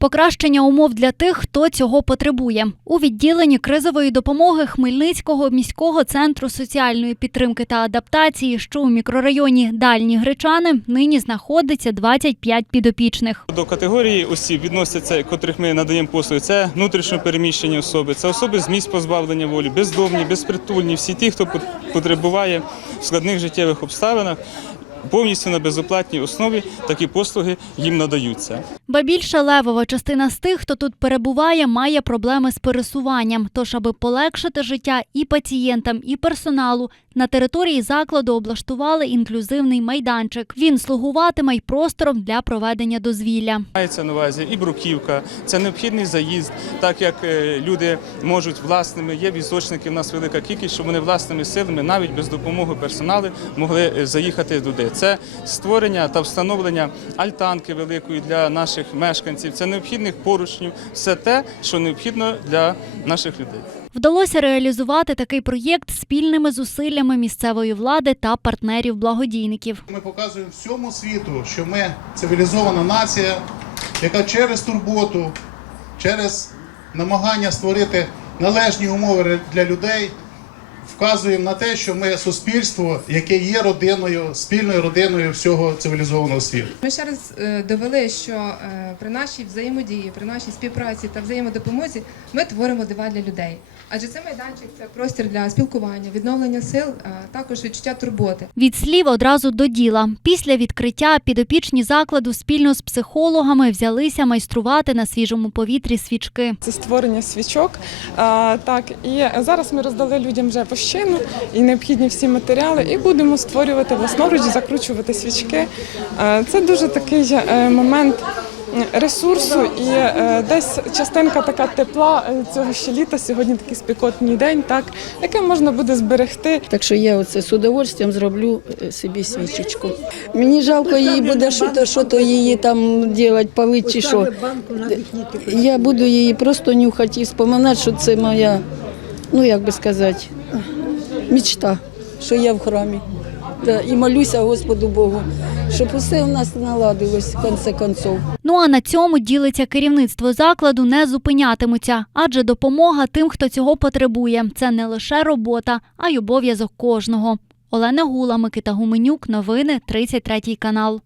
Покращення умов для тих, хто цього потребує. У відділенні кризової допомоги Хмельницького міського центру соціальної підтримки та адаптації, що у мікрорайоні Дальні Гречани, нині знаходиться 25 підопічних. До категорії осіб відносяться, котрих ми надаємо послуги. Це внутрішньо переміщені особи, це особи з місць позбавлення волі, бездомні, безпритульні, всі ті, хто пот- потребуває в складних життєвих обставинах. Повністю на безоплатній основі такі послуги їм надаються. Ба більше левова частина з тих, хто тут перебуває, має проблеми з пересуванням. Тож, аби полегшити життя і пацієнтам, і персоналу, на території закладу облаштували інклюзивний майданчик. Він слугуватиме й простором для проведення дозвілля. Мається на увазі і бруківка, це необхідний заїзд, так як е, люди можуть власними, є візочники, в нас велика кількість, щоб вони власними силами, навіть без допомоги персоналу, могли е, заїхати туди. Це створення та встановлення альтанки великої для наших мешканців, це необхідних поручнів, все те, що необхідно для наших людей. Вдалося реалізувати такий проєкт спільними зусиллями місцевої влади та партнерів-благодійників. Ми показуємо всьому світу, що ми цивілізована нація, яка через турботу, через намагання створити належні умови для людей, вказуємо на те, що ми суспільство, яке є родиною, спільною родиною всього цивілізованого світу. Ми ще раз е, довели, що е, при нашій взаємодії, при нашій співпраці та взаємодопомозі ми творимо дива для людей. Адже це майданчик це простір для спілкування, відновлення сил, а також відчуття турботи. Від слів одразу до діла. Після відкриття підопічні закладу спільно з психологами взялися майструвати на свіжому повітрі свічки. Це створення свічок. А, так, і зараз ми роздали людям вже пощину і необхідні всі матеріали, і будемо створювати власноруч, закручувати свічки. Це дуже такий е, момент. Ресурсу і е, десь частинка така тепла е, цього ще літа. Сьогодні такий спекотний день, так яке можна буде зберегти. Так що я оце з удовольствием зроблю е, собі свічечку. Мені жалко її буде, що то, що то її там робити, палити чи що. Я буду її просто нюхати і споминати, що це моя, ну як би сказати, мечта, що я в храмі. Да, і молюся Господу Богу, щоб усе у нас наладилось в конце концов. Ну а на цьому ділиться керівництво закладу не зупинятимуться, адже допомога тим, хто цього потребує, це не лише робота, а й обов'язок кожного. Олена Гула, Микита Гуменюк, новини 33 канал.